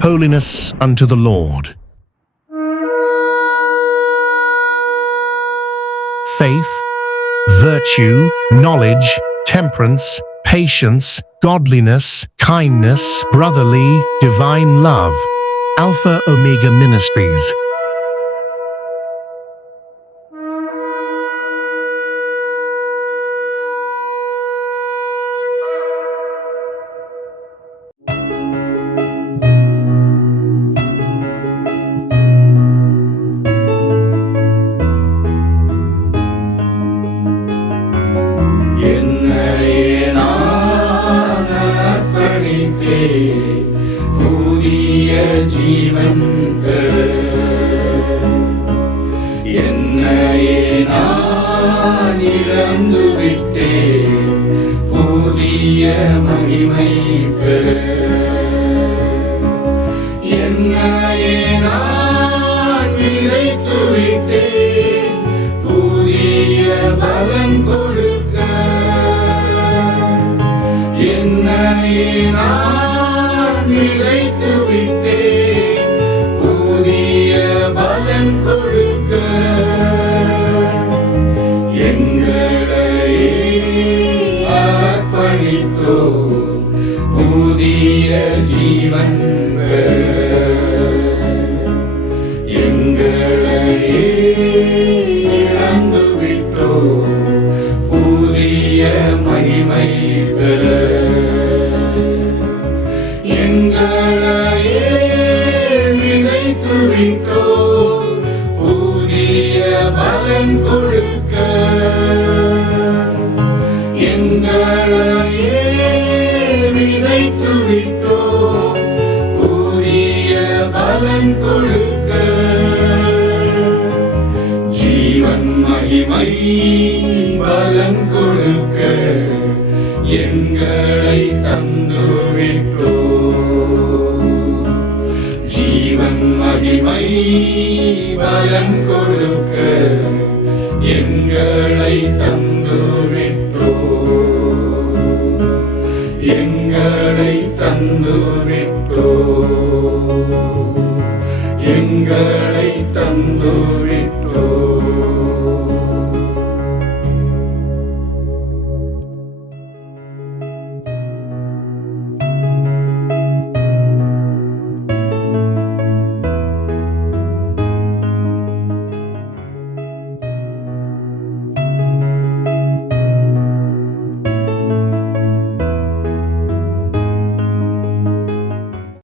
holiness unto the Lord. Faith, virtue, knowledge, temperance, patience, godliness, kindness, brotherly, divine love. Alpha Omega Ministries. அர்ப்பணித்தேன் புதிய ஜீவன் என்னையே நான் இழந்து விட்டே புதிய மகிமை பெற என்னையே நான் விதைத்து விட்டேன். என்னையே நான் விதைத்து விட்டேன் புதிய பலன் கொடுக்க. எங்களையே அர்ப்பணித்தோ புதிய ஜீவன் எங்களையே புதிய மகிமை பெற பலன் கொடுக்க எங்களை தந்துவிட்டோ. ஜீவன் மகிமை பலன் கொடுக்க எங்களை தந்துவிட்டோ. எங்களை தந்துவிட்டோ. எங்களை தந்துவிட்டோ.